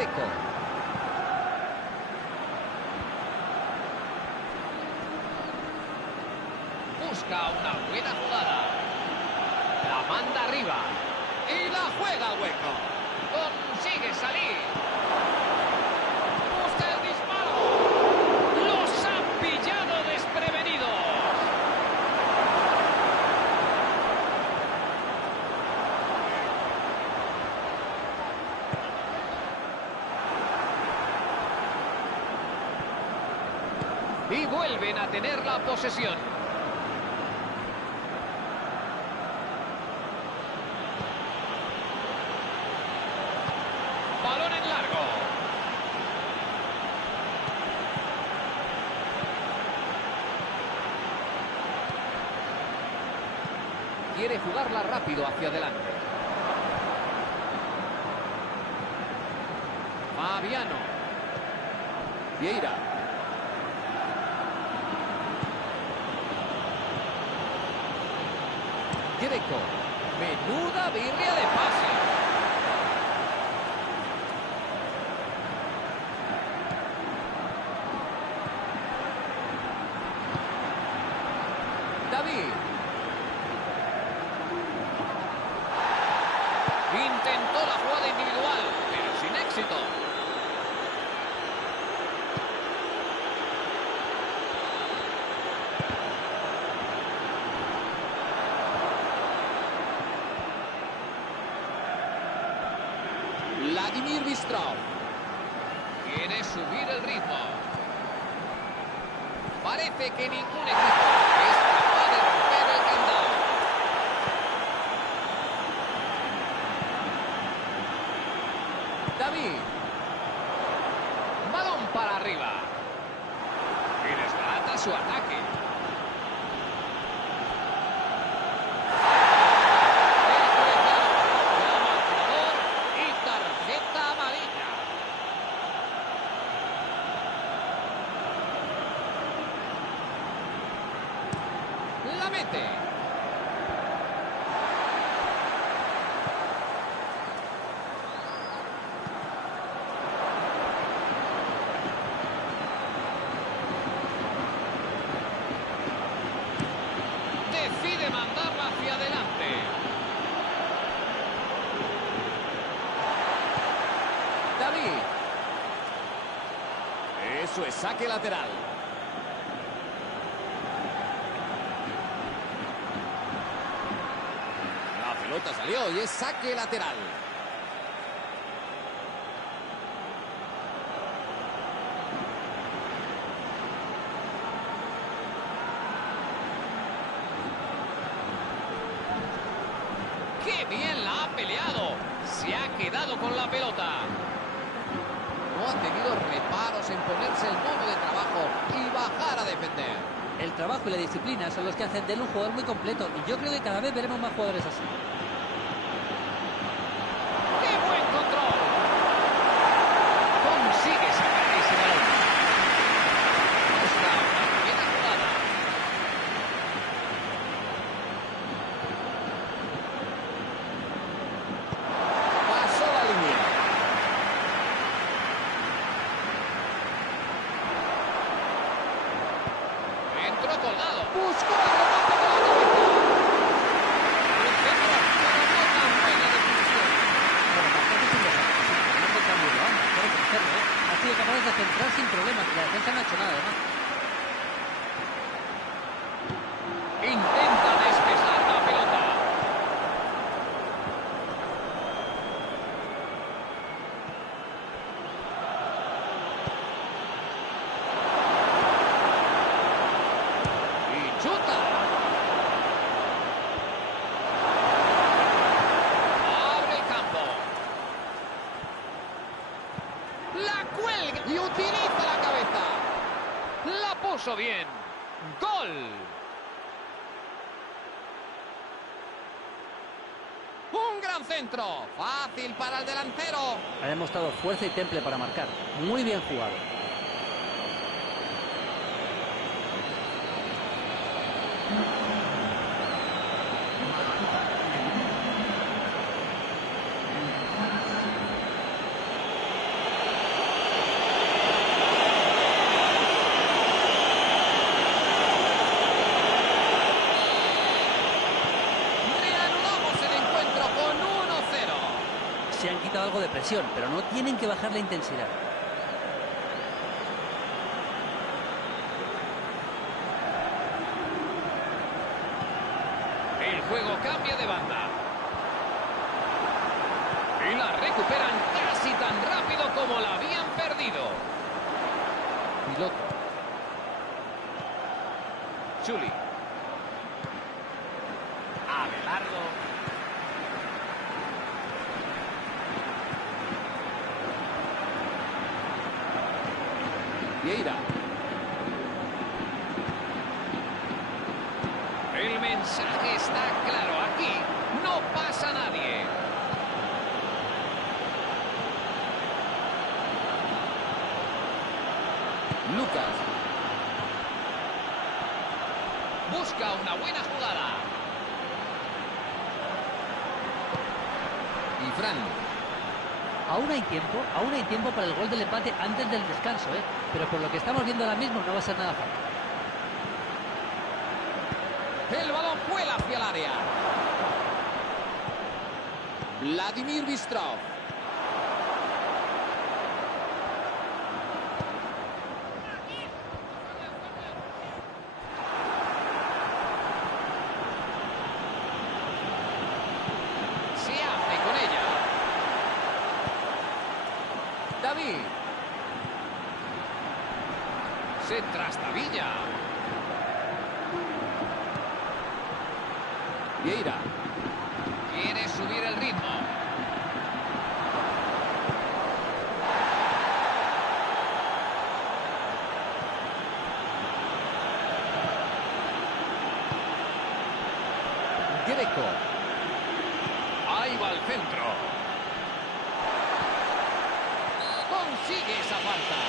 Greco. Busca una buena jugada. La manda arriba. Y la juega al hueco. Consigue salir. Busca el disparo. Los ha pillado desprevenidos. Y vuelven a tener la posesión. Balón en largo. Quiere jugarla rápido hacia adelante. Fabiano. Vieira. Greco. Menuda birria de pase. David. Intentó la jugada individual, pero sin éxito. Vladimir Bistrov. Quiere subir el ritmo. Parece que ningún equipo es capaz de romper el candado. David. Balón para arriba. Y desbarata su ataque. La mete. Decide mandarla hacia adelante. David. Eso es saque lateral. La pelota salió y es saque lateral. ¡Qué bien la ha peleado! Se ha quedado con la pelota. No ha tenido reparos en ponerse el mono de trabajo y bajar a defender. El trabajo y la disciplina son los que hacen de él un jugador muy completo y yo creo que cada vez veremos más jugadores así. ¡Qué buen control! Consigue sacar ese balón. Busca una buena jugada. Pasó la línea. Entró colgado. Buscó el remate de la cabeza. El centro, pero no tan buena definición. Bueno, tampoco es un desastre, sí, pero no fue tan bueno, vamos, puede crecerlo, ¿eh? Ha sido capaz de centrar sin problemas, la defensa no ha hecho nada, además. Intenta despejar la pelota. Y chuta. Abre el campo. La cuelga y utiliza la cabeza. La puso bien. ¡Gol! ¡Un gran centro! ¡Fácil para el delantero! Ha demostrado fuerza y temple para marcar. Muy bien jugado. quitado algo de presión, pero no tienen que bajar la intensidad. El juego cambia de banda. Y la recuperan casi tan rápido como la habían perdido. Piloto. Chuli. Abelardo. Vieira. El mensaje está claro. Aquí no pasa nadie. Lucas. Busca una buena jugada. Y Fran. Aún hay tiempo para el gol del empate antes del descanso, ¿eh? Pero por lo que estamos viendo ahora mismo no va a ser nada fácil. El balón vuela hacia el área. Vladimir Bistrov. Se hace con ella. David. Se trastabilla. Vieira. Quiere subir el ritmo. Greco. Ahí va el centro. Consigue esa falta.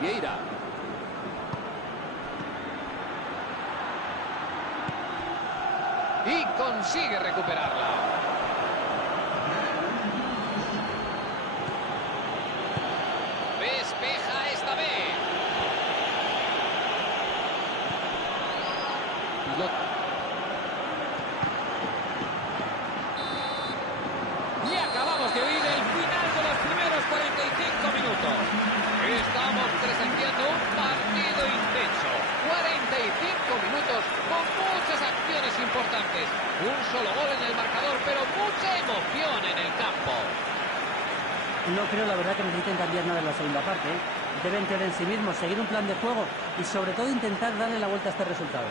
Vieira. Y consigue recuperarla. Despeja esta vez. Piloto. Y acabamos de oír el final de los primeros 45 minutos. Estamos presenciando un partido intenso. 45 minutos con muchas acciones importantes. Un solo gol en el marcador, pero mucha emoción en el campo. No creo, la verdad, que necesiten cambiar nada en la segunda parte, ¿eh? Deben creer en sí mismos, seguir un plan de juego y sobre todo intentar darle la vuelta a este resultado.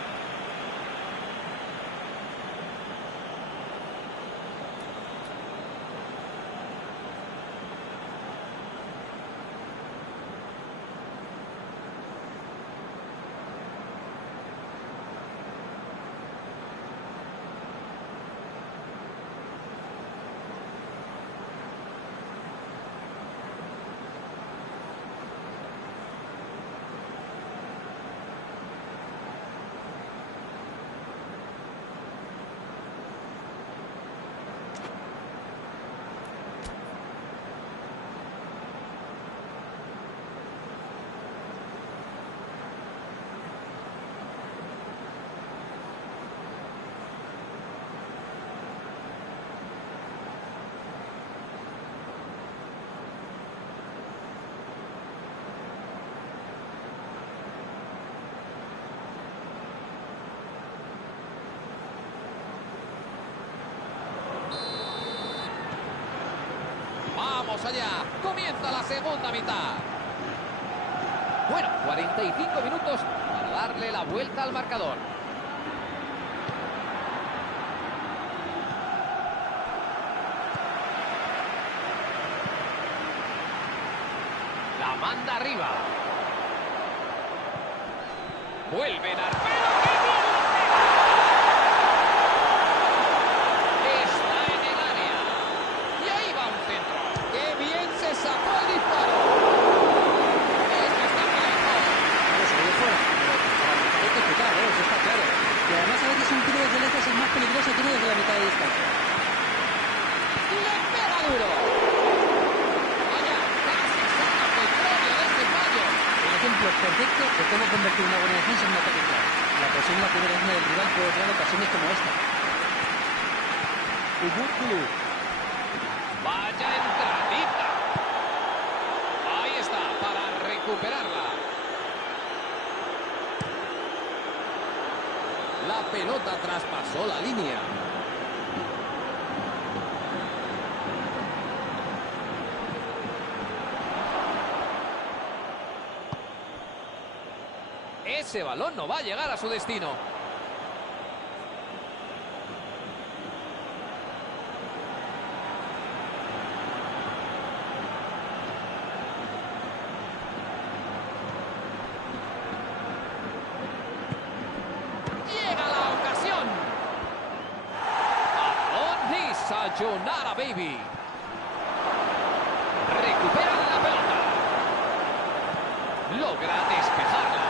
Vamos allá, comienza la segunda mitad. Bueno, 45 minutos para darle la vuelta al marcador. La manda arriba. Vuelven a... ¡Pero qué bien la pega! Está en el área. Y ahí va un centro. ¡Qué bien se sacó el disparo! Esto está muy lejos. No se ve fuera, pero hay que chutar, ¿eh? Eso está claro. Y además a veces un tiro desde lejos es más peligroso que uno desde la duro. Vaya, casi saca petróleo de este fallo. El ejemplo perfecto de cómo convertir una buena defensa en un ataque claro. La presión en la primera línea del rival puede crear ocasiones como esta. Vaya entradita. Ahí está, para recuperarla. La pelota traspasó la línea. Ese balón no va a llegar a su destino. Llega la ocasión. ¿A dónde Sayonara, baby? Recuperan la pelota. Logra despejarla.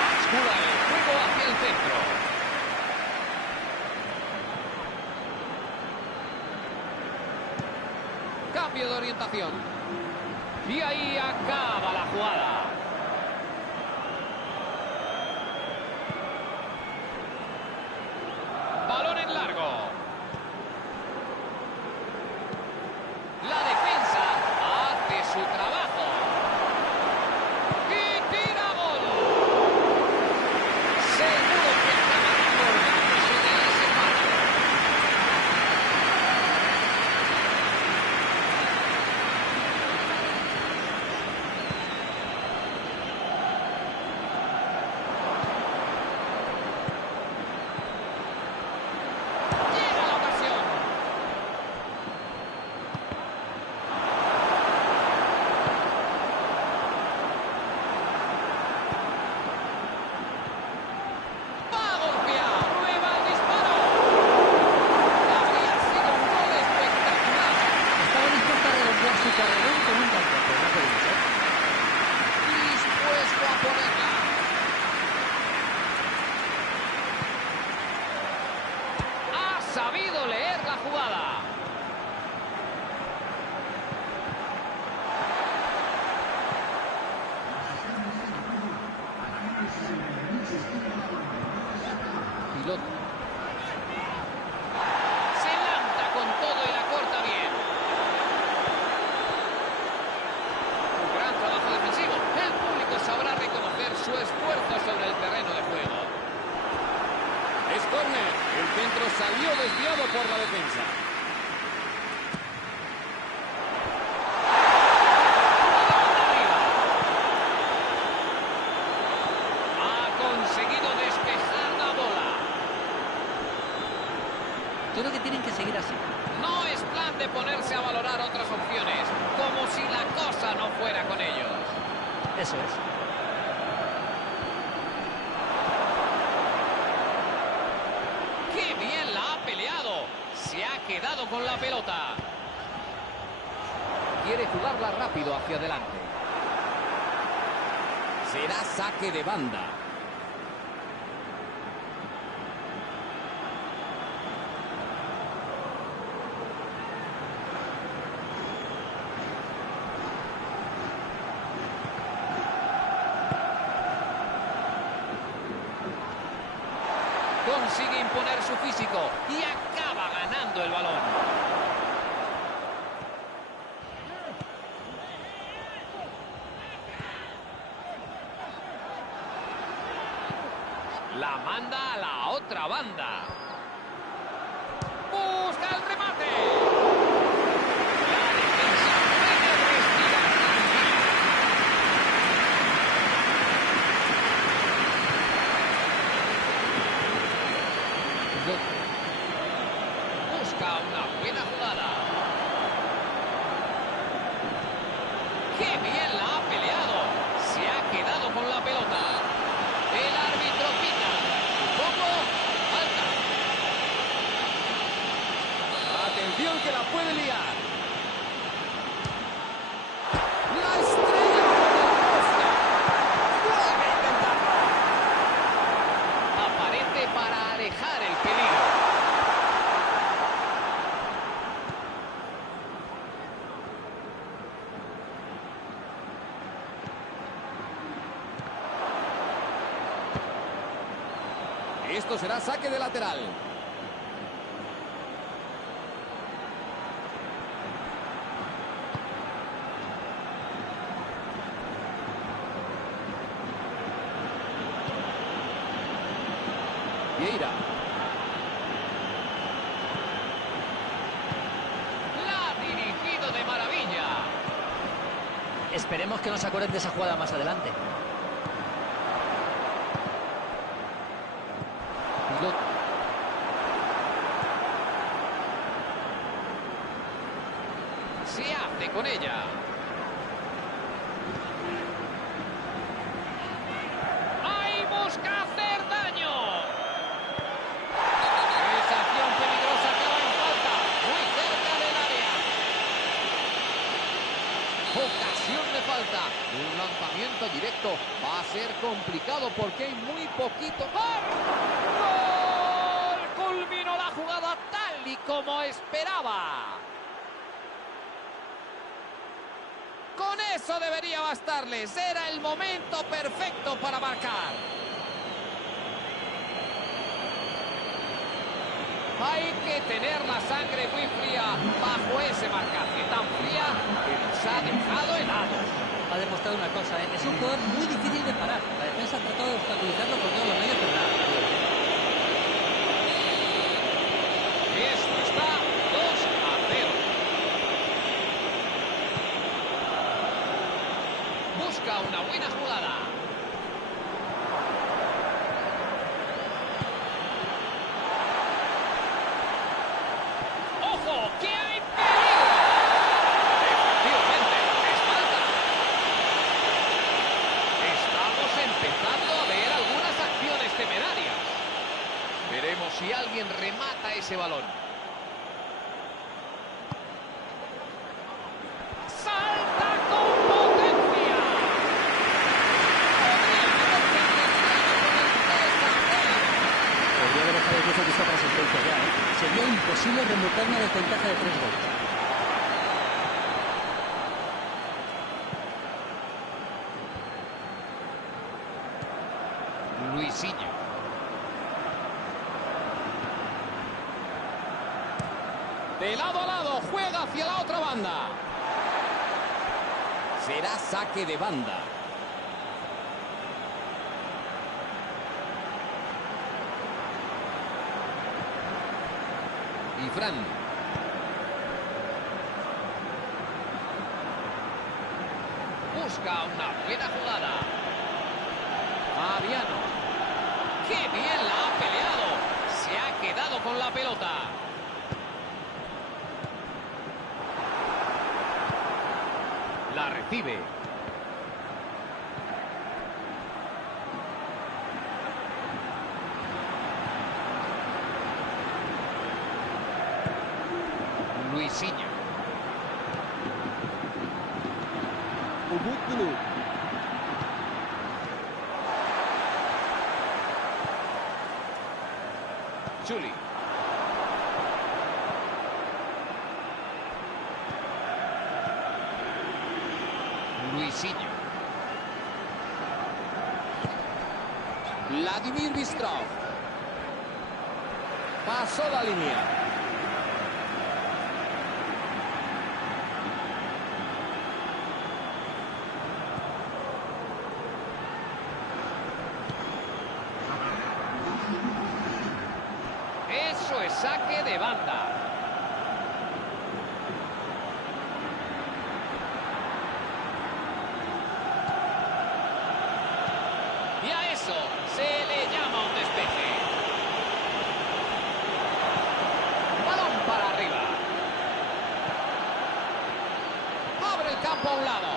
Bascula el juego hacia el centro. Cambio de orientación. Y ahí acaba la jugada. Balón en largo. La defensa hace su trabajo. Y tira gol. Seguro que estaba acordándose de ese palo. Llega la ocasión. Va a golpear. Prueba el disparo. Habría sido un gol espectacular. Estaba dispuesto a redondear su carrerón con un tanto, pero no podía ser. Dispuesto a ponerla. Ha sabido leer la jugada. Piloto. Se lanza con todo y la corta bien. Un gran trabajo defensivo. El público sabrá reconocer su esfuerzo sobre el terreno de juego. Es córner. El centro salió desviado por la defensa. Arriba. Ha conseguido despejar la bola. Yo creo que tienen que seguir así. No es plan de ponerse a valorar otras opciones, como si la cosa no fuera con ellos. Eso es. ¡Qué bien la ha peleado! Se ha quedado con la pelota. Quiere jugarla rápido hacia adelante. Será saque de banda. Consigue imponer su físico y acaba ganando el balón. La manda a la otra banda. Busca el remate. La defensa puede respirar tranquila. Busca una buena jugada. ¡Qué bien la ha peleado! Se ha quedado con la pelota. El árbitro pita. Supongo, falta. Atención que la puede liar. La estrella con el poste. Vuelve a intentarlo. Aparece para alejar el peligro. esto será saque de lateral. Vieira. La ha dirigido de maravilla. Esperemos que no se acuerden de esa jugada más adelante. Se hace con ella. ¡Ahí busca hacer daño! Esa acción peligrosa acaba en falta, muy cerca del área. Ocasión de falta. Un lanzamiento directo va a ser complicado porque hay muy poquito. ¡Gol! Culminó la jugada tal y como esperaba. Con eso debería bastarles. Era el momento perfecto para marcar. Hay que tener la sangre muy fría bajo ese marcaje tan fría que nos ha dejado helados. Ha demostrado una cosa, ¿eh? Es un jugador muy difícil de parar. La defensa trató de obstaculizarlo por todos los medios, pero nada. Y esto está 2-0. Busca una buena jugada. ¡Ojo! ¡Que hay peligro! Efectivamente, es falta. Estamos empezando a ver algunas acciones temerarias. Veremos si alguien remata ese balón. ¡Salta con potencia! Podría haber dejado incluso que esta sentencia ya, ¿eh? Sería imposible remontar una desventaja de 3 goles. Luisinho. De lado a lado, juega hacia la otra banda. Será saque de banda. Y Fran. Busca una buena jugada. Fabiano. ¡Qué bien la ha peleado! Se ha quedado con la pelota. La recibe. Luisinho. Ubukulu. Chuli. Luisinho. Vladimir Bistrov. Pasó la línea. Eso es saque de banda. Y a eso se le llama un despeje. Balón para arriba. Abre el campo a un lado.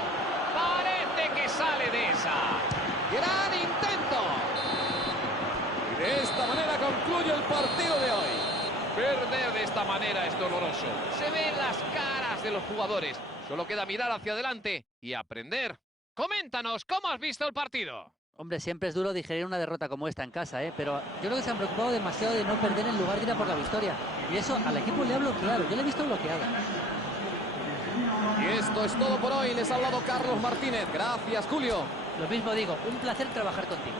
Parece que sale de esa. Gran intento. Y de esta manera concluye el partido de hoy. Perder de esta manera es doloroso. Se ven las caras de los jugadores. Solo queda mirar hacia adelante y aprender. Coméntanos, ¿cómo has visto el partido? Hombre, siempre es duro digerir una derrota como esta en casa, ¿eh? Pero yo creo que se han preocupado demasiado de no perder en lugar de ir a por la victoria. Y eso al equipo le ha bloqueado. Yo le he visto bloqueada. Y esto es todo por hoy. Les ha hablado Carlos Martínez. Gracias, Julio. Lo mismo digo, un placer trabajar contigo.